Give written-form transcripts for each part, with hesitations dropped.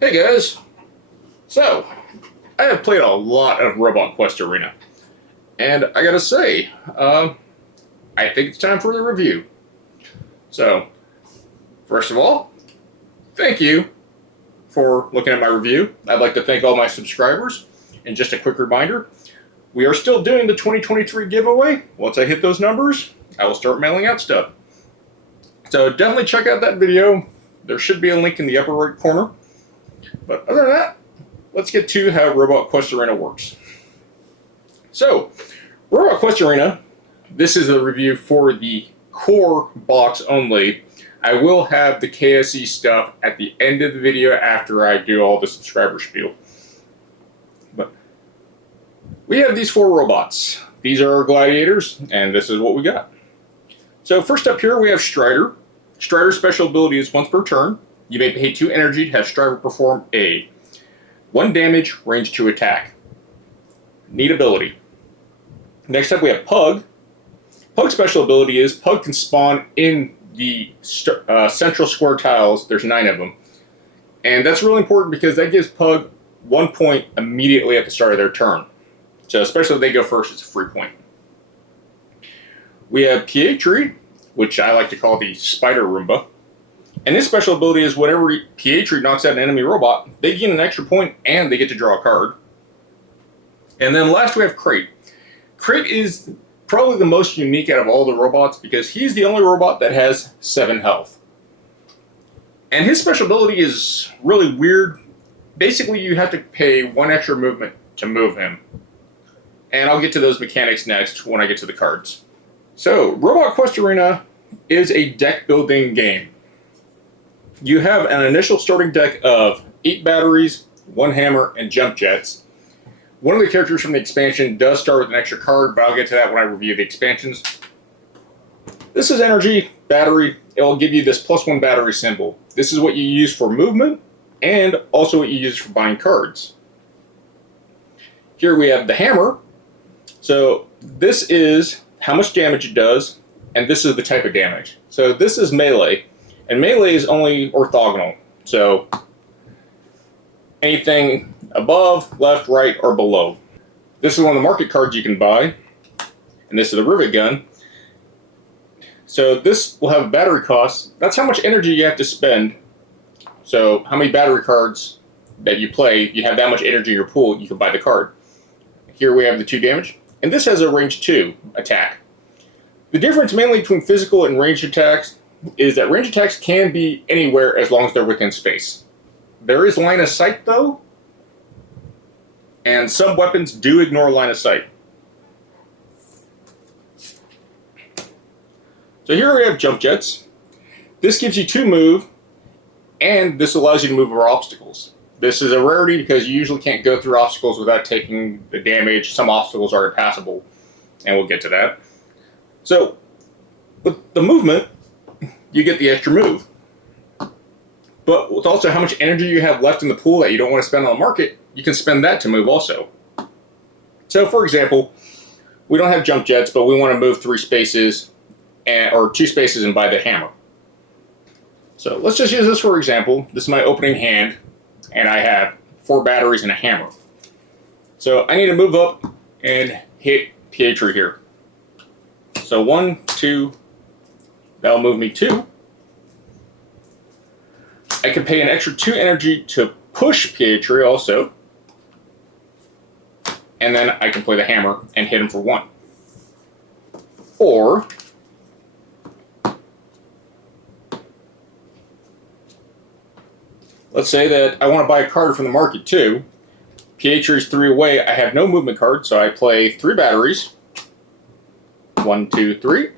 Hey guys! So, I have played a lot of Robot Quest Arena, and I gotta say, I think it's time for the review. So, first of all, thank you for looking at my review. I'd like to thank all my subscribers, and just a quick reminder, we are still doing the 2023 giveaway. Once I hit those numbers, I will start mailing out stuff. So definitely check out that video. There should be a link in the upper right corner. But other than that, let's get to how Robot Quest Arena works. So, Robot Quest Arena, this is a review for the core box only. I will have the KSE stuff at the end of the video after I do all the subscriber spiel. But we have these 4 robots. These are our Gladiators, and this is what we got. So first up here we have Strider. Strider's special ability is once per turn. You may pay 2 energy to have Strider perform a 1 damage, range 2 attack. Neat ability. Next up we have Pug. Pug's special ability is Pug can spawn in the central square tiles. There's 9 of them. And that's really important because that gives Pug 1 point immediately at the start of their turn. So especially if they go first, it's a free point. We have Pietri, which I like to call the Spider Roomba. And his special ability is whenever Pietri knocks out an enemy robot, they gain an extra point and they get to draw a card. And then last we have Crate. Crate is probably the most unique out of all the robots because he's the only robot that has 7 health. And his special ability is really weird. Basically you have to pay 1 extra movement to move him. And I'll get to those mechanics next when I get to the cards. So, Robot Quest Arena is a deck building game. You have an initial starting deck of 8 batteries, 1 hammer, and jump jets. One of the characters from the expansion does start with an extra card, but I'll get to that when I review the expansions. This is energy, battery. It will give you this +1 battery symbol. This is what you use for movement, and also what you use for buying cards. Here we have the hammer. So this is how much damage it does, and this is the type of damage. So this is melee. And melee is only orthogonal, so anything above, left, right, or below. This is one of the market cards you can buy, and this is the rivet gun. So this will have a battery cost. That's how much energy you have to spend. So how many battery cards that you play, you have that much energy in your pool, you can buy the card. Here we have the 2 damage, and this has a range 2 attack. The difference mainly between physical and ranged attacks is that range attacks can be anywhere as long as they're within space. There is line of sight though, and some weapons do ignore line of sight. So here we have jump jets. This gives you 2 move, and this allows you to move over obstacles. This is a rarity because you usually can't go through obstacles without taking the damage. Some obstacles are impassable, and we'll get to that. So with the movement, you get the extra move. But with also how much energy you have left in the pool that you don't want to spend on the market, you can spend that to move also. So for example, we don't have jump jets, but we want to move 3 spaces, or 2 spaces and buy the hammer. So let's just use this for example. This is my opening hand, and I have 4 batteries and a hammer. So I need to move up and hit Pietri here. So 1, 2, that'll move me 2. I can pay an extra 2 energy to push Pietri also. And then I can play the hammer and hit him for 1. Or let's say that I want to buy a card from the market too. Pietri's 3 away. I have no movement card, so I play 3 batteries. 1, 2, 3.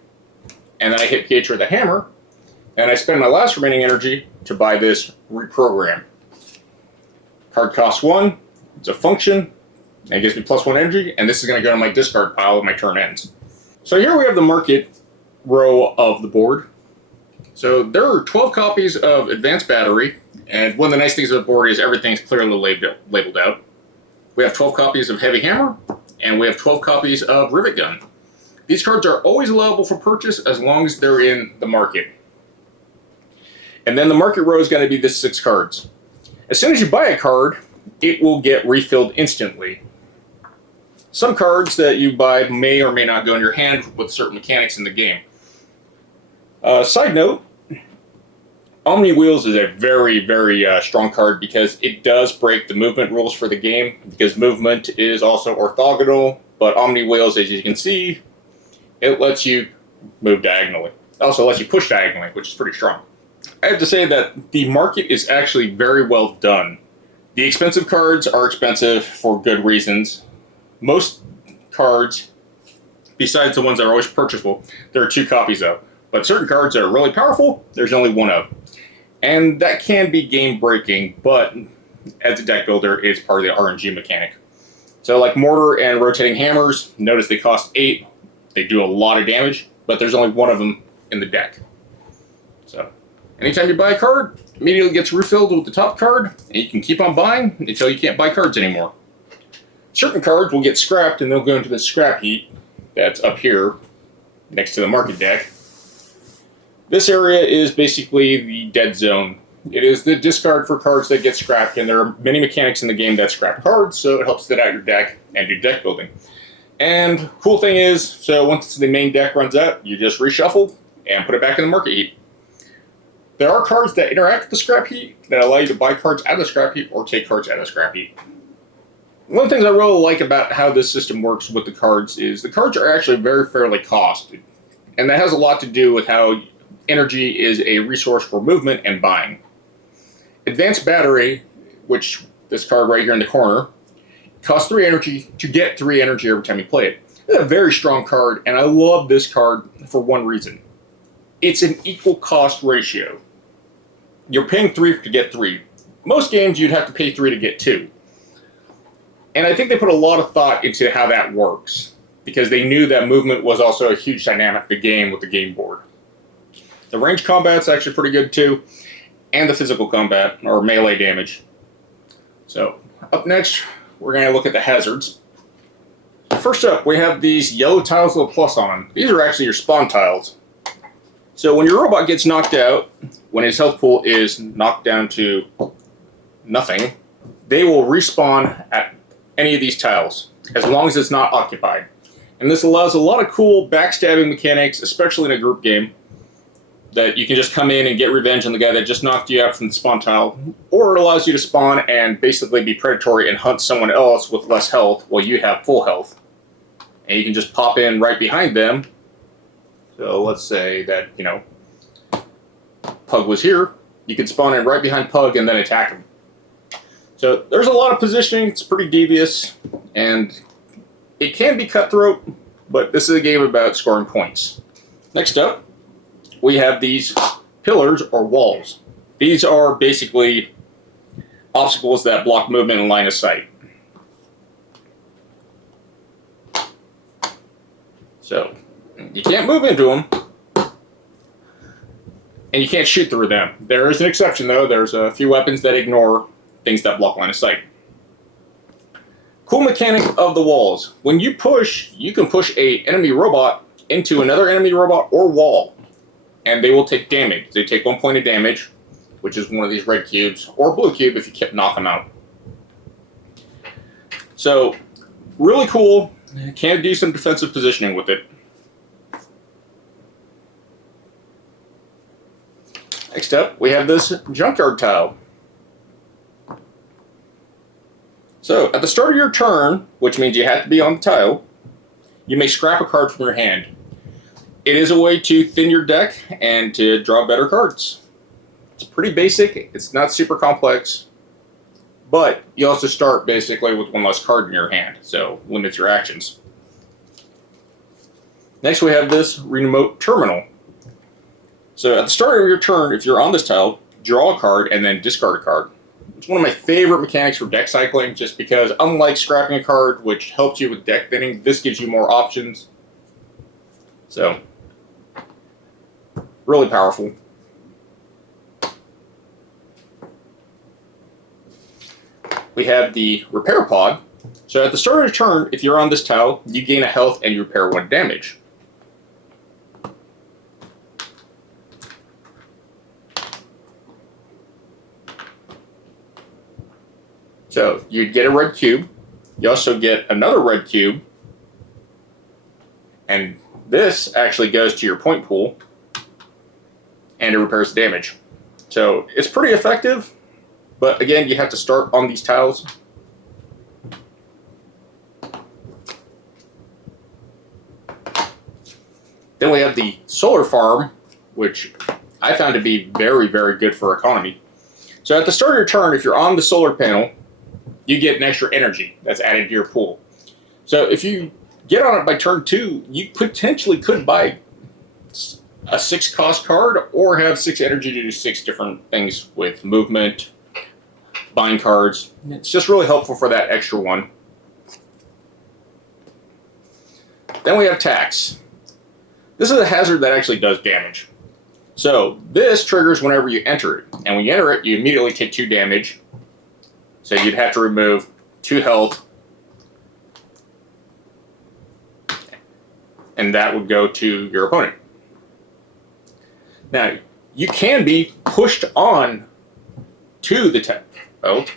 And then I hit Pietri with the hammer, and I spend my last remaining energy to buy this reprogram. Card costs 1, it's a function, and it gives me +1 energy, and this is going to go to my discard pile when my turn ends. So here we have the market row of the board. So there are 12 copies of Advanced Battery, and one of the nice things about the board is everything's clearly labeled out. We have 12 copies of Heavy Hammer, and we have 12 copies of Rivet Gun. These cards are always allowable for purchase as long as they're in the market. And then the market row is going to be the 6 cards. As soon as you buy a card, it will get refilled instantly. Some cards that you buy may or may not go in your hand with certain mechanics in the game. Side note, Omni Wheels is a very, very strong card because it does break the movement rules for the game, because movement is also orthogonal, but Omni Wheels, as you can see, it lets you move diagonally. It also lets you push diagonally, which is pretty strong. I have to say that the market is actually very well done. The expensive cards are expensive for good reasons. Most cards, besides the ones that are always purchasable, there are 2 copies of. But certain cards that are really powerful, there's only 1 of. And that can be game breaking, but as a deck builder, it's part of the RNG mechanic. So like Mortar and Rotating Hammers, notice they cost 8. They do a lot of damage, but there's only 1 of them in the deck. So anytime you buy a card, it immediately gets refilled with the top card, and you can keep on buying until you can't buy cards anymore. Certain cards will get scrapped, and they'll go into the scrap heap that's up here next to the market deck. This area is basically the dead zone. It is the discard for cards that get scrapped, and there are many mechanics in the game that scrap cards, so it helps thin out your deck and do deck building. And cool thing is, so once the main deck runs out, you just reshuffle and put it back in the market heap. There are cards that interact with the scrap heap that allow you to buy cards out of the scrap heap or take cards out of the scrap heap. One of the things I really like about how this system works with the cards is the cards are actually very fairly costed. And that has a lot to do with how energy is a resource for movement and buying. Advanced Battery, which this card right here in the corner, costs 3 energy to get 3 energy every time you play it. It's a very strong card, and I love this card for one reason. It's an equal cost ratio. You're paying 3 to get 3. Most games you'd have to pay 3 to get 2. And I think they put a lot of thought into how that works, because they knew that movement was also a huge dynamic of the game with the game board. The range combat's actually pretty good too, and the physical combat, or melee damage. So, up next, we're going to look at the hazards. First up, we have these yellow tiles with a plus on them. These are actually your spawn tiles. So when your robot gets knocked out, when his health pool is knocked down to nothing, they will respawn at any of these tiles, as long as it's not occupied. And this allows a lot of cool backstabbing mechanics, especially in a group game, that you can just come in and get revenge on the guy that just knocked you out from the spawn tile, or it allows you to spawn and basically be predatory and hunt someone else with less health while you have full health. And you can just pop in right behind them. So let's say that, Pug was here. You can spawn in right behind Pug and then attack him. So there's a lot of positioning. It's pretty devious, and it can be cutthroat, but this is a game about scoring points. Next up, we have these pillars or walls. These are basically obstacles that block movement and line of sight. So you can't move into them, and you can't shoot through them. There is an exception though. There's a few weapons that ignore things that block line of sight. Cool mechanic of the walls. When you push, you can push an enemy robot into another enemy robot or wall, and they will take damage. They take 1 point of damage, which is one of these red cubes, or blue cube if you knock them out. So, really cool. Can do some defensive positioning with it. Next up, we have this junkyard tile. So, at the start of your turn, which means you have to be on the tile, you may scrap a card from your hand. It is a way to thin your deck and to draw better cards. It's pretty basic, it's not super complex, but you also start basically with 1 less card in your hand, so limits your actions. Next we have this remote terminal. So at the start of your turn, if you're on this tile, draw a card and then discard a card. It's one of my favorite mechanics for deck cycling, just because unlike scrapping a card, which helps you with deck thinning, this gives you more options. So, really powerful. We have the repair pod. So at the start of your turn, if you're on this tile, you gain a health and you repair 1 damage. So you'd get a red cube. You also get another red cube. And this actually goes to your point pool. And it repairs the damage. So it's pretty effective. But again, you have to start on these tiles. Then we have the solar farm, which I found to be very, very good for economy. So at the start of your turn, if you're on the solar panel, you get an extra energy that's added to your pool. So if you get on it by turn 2, you potentially could buy a 6 cost card or have 6 energy to do 6 different things with movement, buying cards. It's just really helpful for that extra one. Then we have tax. This is a hazard that actually does damage. So this triggers whenever you enter it. And when you enter it, you immediately take 2 damage. So you'd have to remove 2 health. And that would go to your opponent. Now, you can be pushed on to the health.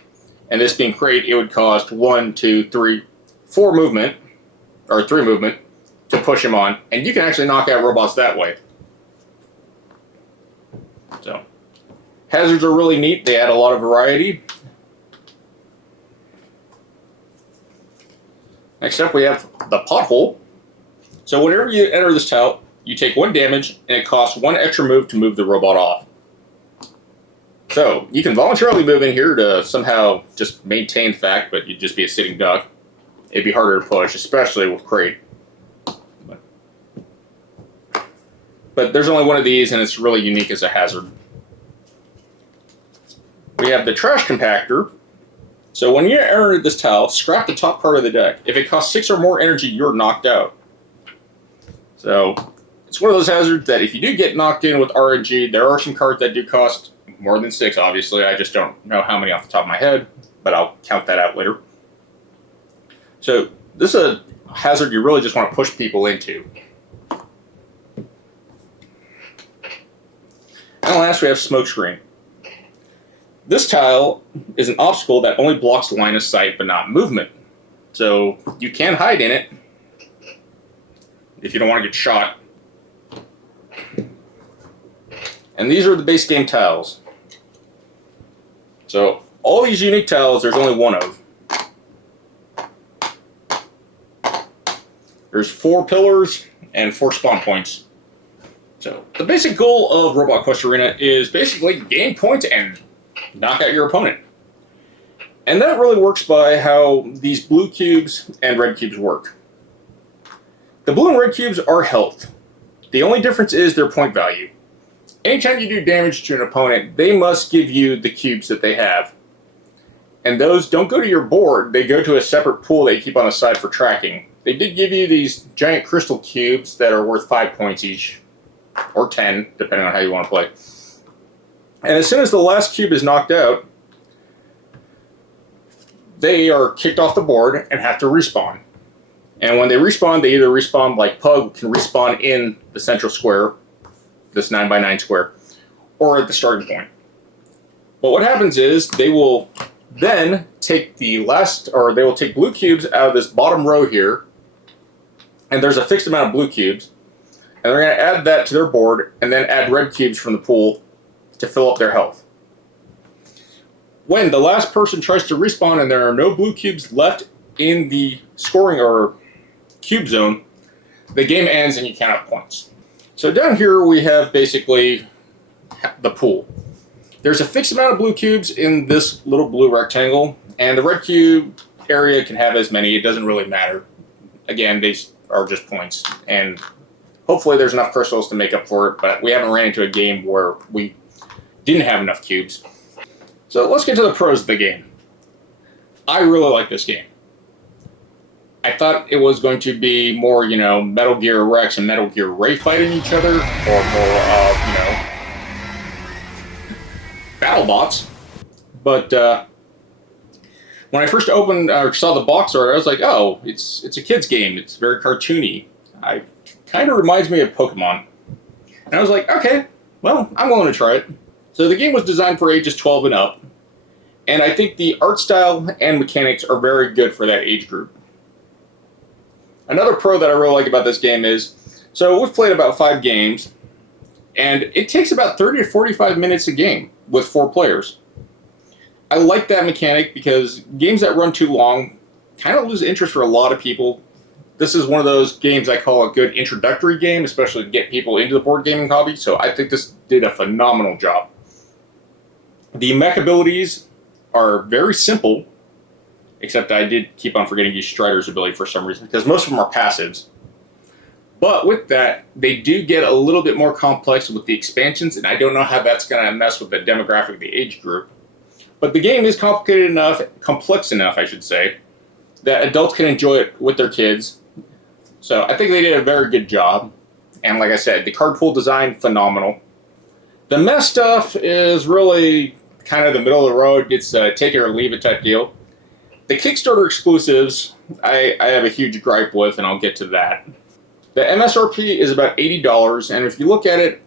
And this being crate, it would cost 1, 2, 3, 4 movement. Or 3 movement. To push him on, and you can actually knock out robots that way. So, hazards are really neat. They add a lot of variety. Next up, we have the pothole. So, whenever you enter this tile, you take 1 damage, and it costs 1 extra move to move the robot off. So, you can voluntarily move in here to somehow just maintain the fact, but you'd just be a sitting duck. It'd be harder to push, especially with crate. But there's only one of these, and it's really unique as a hazard. We have the trash compactor. So when you enter this tile, scrap the top card of the deck. If it costs 6 or more energy, you're knocked out. So it's one of those hazards that if you do get knocked in with RNG, there are some cards that do cost more than 6, obviously. I just don't know how many off the top of my head, but I'll count that out later. So this is a hazard you really just want to push people into. And last, we have Smokescreen. This tile is an obstacle that only blocks line of sight, but not movement. So you can hide in it if you don't want to get shot. And these are the base game tiles. So all these unique tiles, there's only one of. There's 4 pillars and 4 spawn points. So the basic goal of Robot Quest Arena is basically gain points and knock out your opponent. And that really works by how these blue cubes and red cubes work. The blue and red cubes are health. The only difference is their point value. Anytime you do damage to an opponent, they must give you the cubes that they have. And those don't go to your board, they go to a separate pool that you keep on the side for tracking. They did give you these giant crystal cubes that are worth 5 points each. Or 10, depending on how you want to play. And as soon as the last cube is knocked out, they are kicked off the board and have to respawn. And when they respawn, they either respawn like Pug can respawn in the central square, this 9x9 square, or at the starting point. But what happens is they will then take they will take blue cubes out of this bottom row here, and there's a fixed amount of blue cubes. And they're going to add that to their board, and then add red cubes from the pool to fill up their health. When the last person tries to respawn and there are no blue cubes left in the scoring or cube zone, the game ends and you count up points. So down here we have basically the pool. There's a fixed amount of blue cubes in this little blue rectangle, and the red cube area can have as many. It doesn't really matter. Again, these are just points, and hopefully there's enough crystals to make up for it, but we haven't ran into a game where we didn't have enough cubes. So let's get to the pros of the game. I really like this game. I thought it was going to be more, Metal Gear Rex and Metal Gear Ray fighting each other, or more of, battle bots. But when I first opened or saw the box art, I was like, oh, it's a kid's game. It's very cartoony. It kind of reminds me of Pokemon. And I was like, okay, well, I'm willing to try it. So the game was designed for ages 12 and up. And I think the art style and mechanics are very good for that age group. Another pro that I really like about this game is, so we've played about 5 games, and it takes about 30 to 45 minutes a game with 4 players. I like that mechanic because games that run too long kind of lose interest for a lot of people. This is one of those games I call a good introductory game, especially to get people into the board gaming hobby, so I think this did a phenomenal job. The mech abilities are very simple, except I did keep on forgetting to use Strider's ability for some reason, because most of them are passives. But with that, they do get a little bit more complex with the expansions, and I don't know how that's going to mess with the demographic of the age group. But the game is complicated enough, complex enough, I should say, that adults can enjoy it with their kids. So I think they did a very good job. And like I said, the card pool design, phenomenal. The mess stuff is really kind of the middle of the road. It's take it or leave it type deal. The Kickstarter exclusives, I have a huge gripe with, and I'll get to that. The MSRP is about $80, and if you look at it,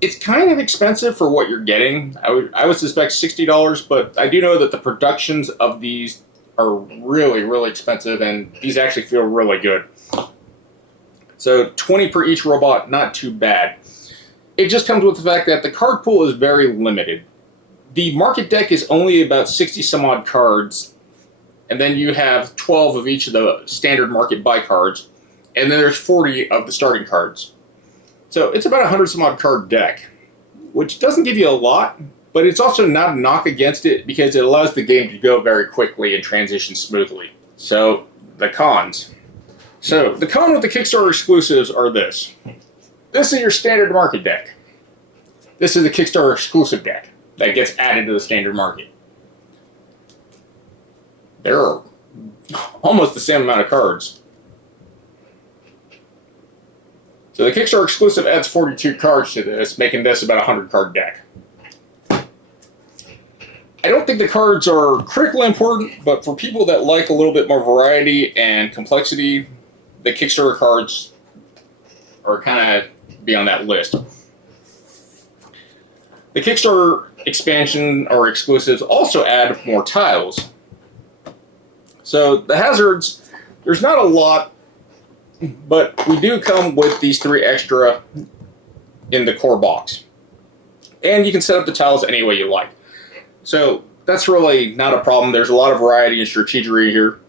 it's kind of expensive for what you're getting. I would suspect $60, but I do know that the productions of these are really, really expensive, and these actually feel really good. So $20 per each robot, not too bad. It just comes with the fact that the card pool is very limited. The market deck is only about 60 some odd cards, and then you have 12 of each of the standard market buy cards, and then there's 40 of the starting cards. So it's about a 100 some odd card deck, which doesn't give you a lot, but it's also not a knock against it because it allows the game to go very quickly and transition smoothly. So the cons. So the con with the Kickstarter exclusives are this. This is your standard market deck. This is the Kickstarter exclusive deck that gets added to the standard market. There are almost the same amount of cards. So the Kickstarter exclusive adds 42 cards to this, making this about a 100 card deck. I don't think the cards are critically important, but for people that like a little bit more variety and complexity, the Kickstarter cards are kind of be on that list. The Kickstarter expansion or exclusives also add more tiles. So the hazards, there's not a lot, but we do come with these 3 extra in the core box. And you can set up the tiles any way you like. So that's really not a problem. There's a lot of variety and strategery here.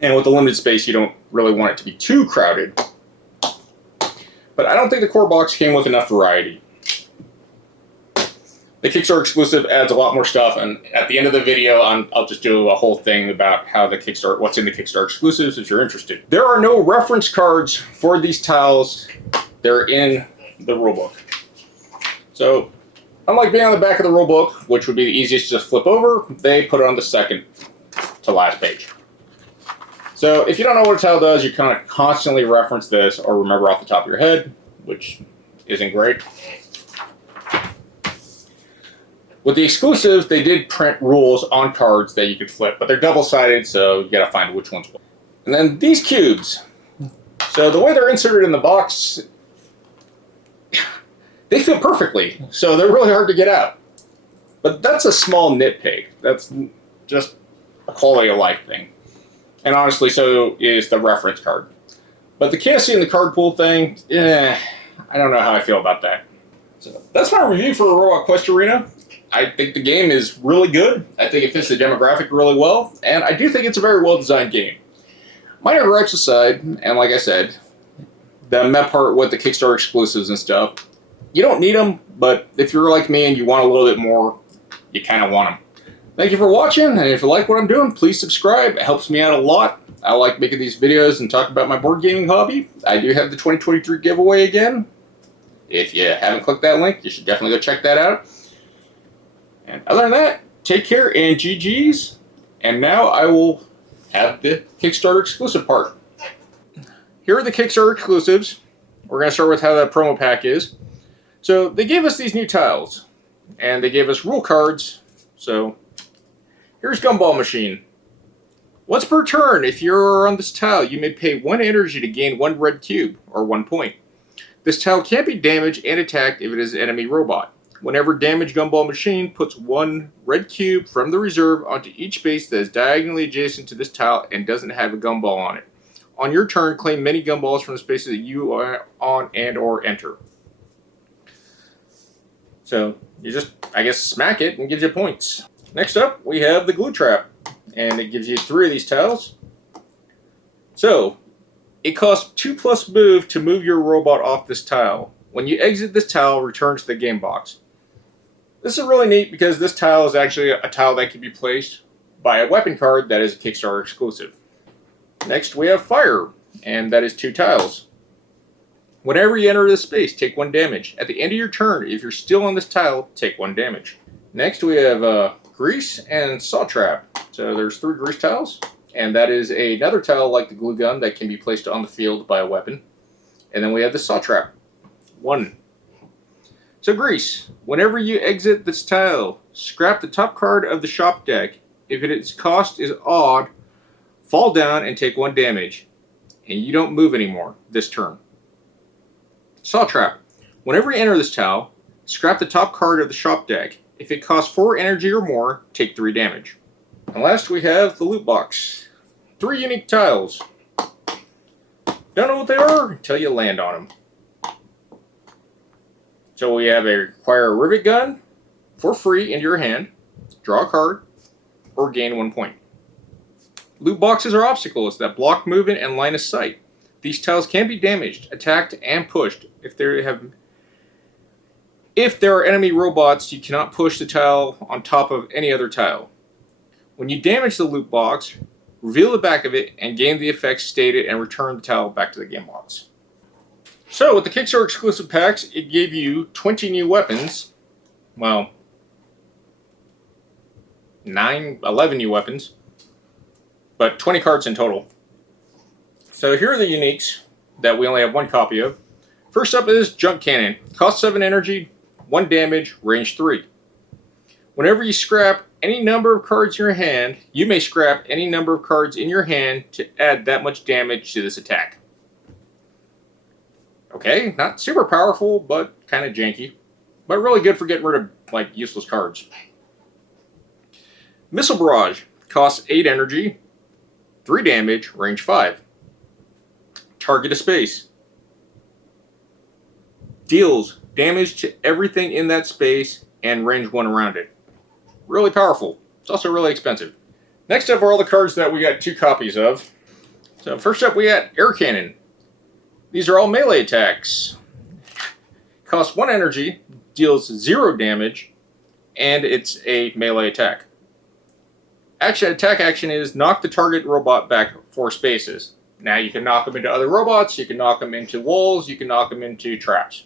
And with the limited space, you don't really want it to be too crowded. But I don't think the core box came with enough variety. The Kickstarter exclusive adds a lot more stuff, and at the end of the video, I'll just do a whole thing about how the Kickstarter, what's in the Kickstarter exclusives if you're interested. There are no reference cards for these tiles. They're in the rulebook. So, unlike being on the back of the rulebook, which would be the easiest to just flip over, they put it on the second to last page. So, if you don't know what a tile does, you kind of constantly reference this or remember off the top of your head, which isn't great. With the exclusives, they did print rules on cards that you could flip, but they're double-sided, so you gotta find which one's what. And then these cubes. So the way they're inserted in the box, they fit perfectly, so they're really hard to get out. But that's a small nitpick. That's just a quality of life thing. And honestly, so is the reference card. But the KSE and the card pool thing, I don't know how I feel about that. So that's my review for Robot Quest Arena. I think the game is really good. I think it fits the demographic really well, and I do think it's a very well-designed game. Minor gripes aside, and like I said, the meh part with the Kickstarter exclusives and stuff, you don't need them, but if you're like me and you want a little bit more, you kind of want them. Thank you for watching, and if you like what I'm doing, please subscribe. It helps me out a lot. I like making these videos and talk about my board gaming hobby. I do have the 2023 giveaway again. If you haven't clicked that link, you should definitely go check that out. And other than that, take care and GG's. And now I will have the Kickstarter exclusive part. Here are the Kickstarter exclusives. We're going to start with how the promo pack is. So they gave us these new tiles. And they gave us rule cards. So here's Gumball Machine. Once per turn, if you're on this tile, you may pay 1 energy to gain 1 red cube, or 1 point. This tile can't be damaged and attacked if it is an enemy robot. Whenever damaged gumball machine puts one red cube from the reserve onto each space that is diagonally adjacent to this tile and doesn't have a gumball on it. On your turn, claim many gumballs from the spaces that you are on and or enter. So you just, I guess, smack it and it gives you points. Next up, we have the glue trap, and it gives you 3 of these tiles. So it costs 2+ move to move your robot off this tile. When you exit this tile, return to the game box. This is really neat because this tile is actually a tile that can be placed by a weapon card that is a Kickstarter exclusive. Next, we have fire, and that is 2 tiles. Whenever you enter this space, take 1 damage. At the end of your turn, if you're still on this tile, take 1 damage. Next, we have grease and saw trap. So there's 3 grease tiles, and that is another tile like the glue gun that can be placed on the field by a weapon. And then we have the saw trap. 1. So grease. Whenever you exit this tile, scrap the top card of the shop deck. If its cost is odd, fall down and take 1 damage. And you don't move anymore this turn. Saw trap. Whenever you enter this tile, scrap the top card of the shop deck. If it costs 4 energy or more, take 3 damage. And last we have the loot box. 3 unique tiles. Don't know what they are until you land on them. So we have acquire a rivet gun for free into your hand, draw a card, or gain 1 point. Loot boxes are obstacles that block movement and line of sight. These tiles can be damaged, attacked, and pushed. If there are enemy robots, you cannot push the tile on top of any other tile. When you damage the loot box, reveal the back of it and gain the effects stated and return the tile back to the game box. So with the Kickstarter exclusive packs, it gave you 20 new weapons. Well, 11 new weapons, but 20 cards in total. So here are the uniques that we only have 1 copy of. First up is Junk Cannon. Cost 7 energy, 1 damage, range 3. Whenever you scrap any number of cards in your hand, you may scrap any number of cards in your hand to add that much damage to this attack. Okay, not super powerful, but kind of janky. But really good for getting rid of, like, useless cards. Missile Barrage. Costs 8 energy, 3 damage, range 5. Target a space. Deals damage to everything in that space and range 1 around it. Really powerful. It's also really expensive. Next up are all the cards that we got 2 copies of. So first up we got Air Cannon. These are all melee attacks. Costs 1 energy, deals 0 damage, and it's a melee attack. Attack action is knock the target robot back 4 spaces. Now you can knock them into other robots, you can knock them into walls, you can knock them into traps.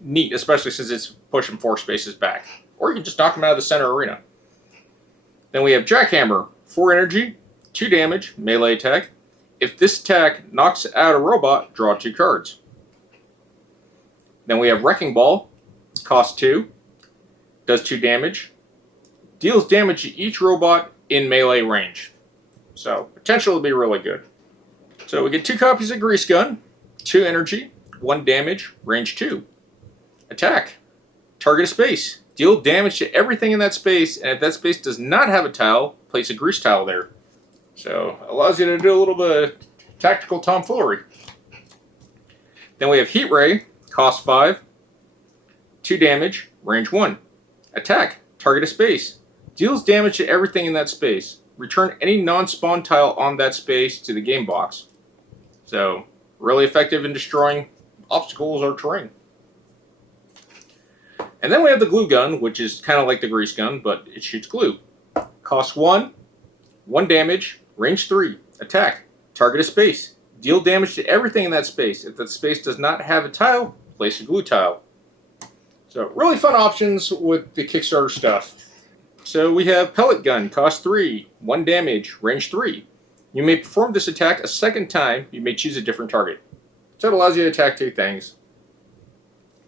Neat, especially since it's pushing 4 spaces back. Or you can just knock them out of the center arena. Then we have Jackhammer, 4 energy, 2 damage, melee attack. If this attack knocks out a robot, draw 2 cards. Then we have Wrecking Ball, costs 2, does 2 damage, deals damage to each robot in melee range. So, potential to be really good. So we get 2 copies of Grease Gun, 2 energy, 1 damage, range 2. Attack. Target a space. Deal damage to everything in that space, and if that space does not have a tile, place a grease tile there. So, allows you to do a little bit of tactical tomfoolery. Then we have Heat Ray, cost 5, 2 damage, range 1. Attack. Target a space. Deals damage to everything in that space. Return any non-spawn tile on that space to the game box. So, really effective in destroying obstacles or terrain. And then we have the Glue Gun, which is kind of like the Grease Gun, but it shoots glue. Costs 1, 1 damage, range 3. Attack. Target a space. Deal damage to everything in that space. If that space does not have a tile, place a glue tile. So, really fun options with the Kickstarter stuff. So we have Pellet Gun, cost 3, 1 damage, range 3. You may perform this attack a second time. You may choose a different target. So it allows you to attack 2 things.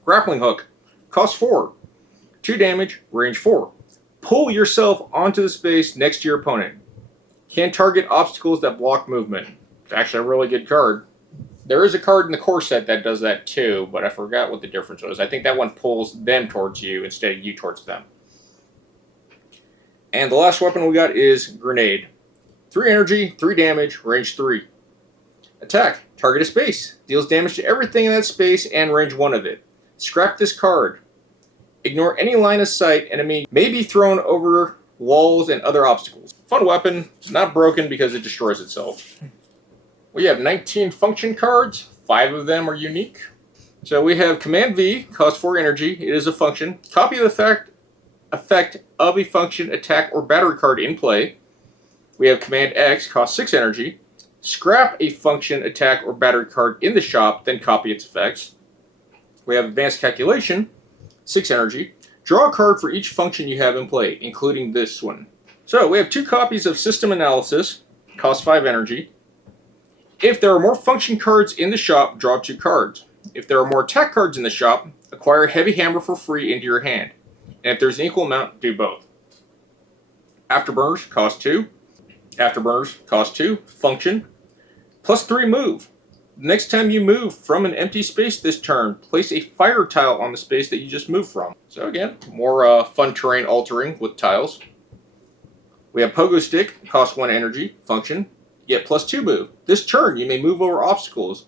Grappling Hook, cost 4, 2 damage, range 4. Pull yourself onto the space next to your opponent. Can target obstacles that block movement. It's actually a really good card. There is a card in the core set that does that too, but I forgot what the difference was. I think that one pulls them towards you instead of you towards them. And the last weapon we got is Grenade. 3 energy, 3 damage, range 3. Attack. Target a space. Deals damage to everything in that space and range 1 of it. Scrap this card. Ignore any line of sight enemy may be thrown over walls and other obstacles. Fun weapon, not broken because it destroys itself. We have 19 function cards, 5 of them are unique. So we have Command V, costs 4 energy, it is a function. Copy the effect of a function, attack, or battery card in play. We have Command X, costs 6 energy. Scrap a function, attack, or battery card in the shop, then copy its effects. We have Advanced Calculation, 6 energy. Draw a card for each function you have in play, including this one. So we have 2 copies of System Analysis, costs 5 energy. If there are more function cards in the shop, draw 2 cards. If there are more attack cards in the shop, acquire Heavy Hammer for free into your hand. And if there's an equal amount, do both. Afterburners, cost 2. Afterburners, cost 2. Function, plus 3 move. Next time you move from an empty space this turn, place a fire tile on the space that you just moved from. So again, more fun terrain altering with tiles. We have Pogo Stick, cost 1 energy, function, get plus 2 move. This turn you may move over obstacles,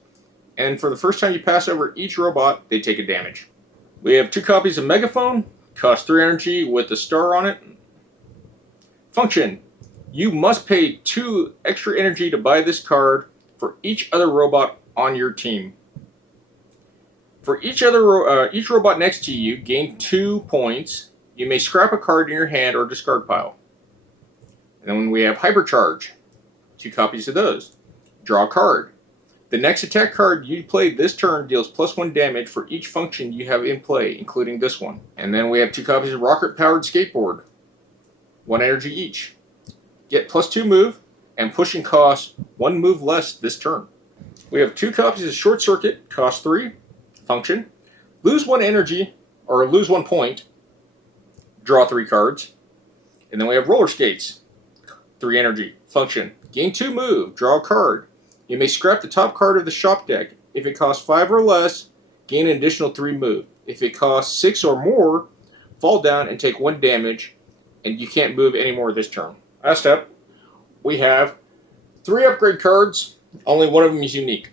and for the first time you pass over each robot, they take a damage. We have 2 copies of Megaphone, cost 3 energy with the star on it. Function, you must pay 2 extra energy to buy this card for each other robot on your team. For each robot next to you, gain 2 points. You may scrap a card in your hand or discard pile. And then we have Hypercharge, 2 copies of those. Draw a card. The next attack card you play this turn deals plus 1 damage for each function you have in play, including this one. And then we have 2 copies of Rocket Powered Skateboard, 1 energy each. Get plus 2 move, and pushing costs 1 move less this turn. We have 2 copies of Short Circuit, cost 3, function. Lose 1 energy, or lose 1 point, draw 3 cards. And then we have Roller Skates, 3 energy, function. Gain 2 move, draw a card. You may scrap the top card of the shop deck. If it costs 5 or less, gain an additional 3 move. If it costs 6 or more, fall down and take 1 damage, and you can't move anymore this turn. Last up, we have 3 upgrade cards. Only one of them is unique.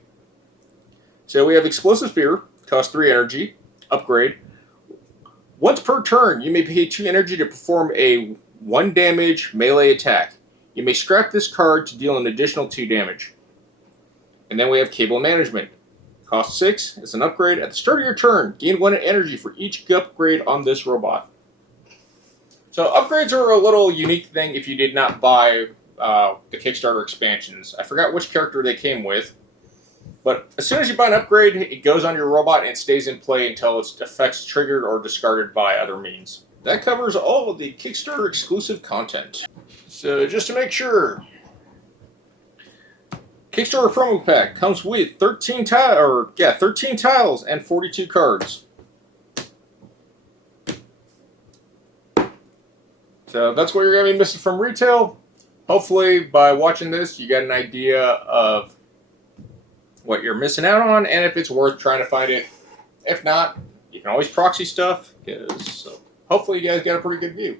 So we have Explosive Spear, costs 3 energy, upgrade. Once per turn, you may pay 2 energy to perform a 1 damage melee attack. You may scrap this card to deal an additional 2 damage. And then we have Cable Management. Cost 6, it's an upgrade. At the start of your turn, gain 1 energy for each upgrade on this robot. So upgrades are a little unique thing if you did not buy the Kickstarter expansions. I forgot which character they came with, but as soon as you buy an upgrade, it goes on your robot and it stays in play until its effects triggered or discarded by other means. That covers all of the Kickstarter exclusive content. So just to make sure, Kickstarter promo pack comes with 13 tiles and 42 cards. So that's what you're going to be missing from retail. Hopefully, by watching this, you got an idea of what you're missing out on and if it's worth trying to find it. If not, you can always proxy stuff, because hopefully you guys got a pretty good view.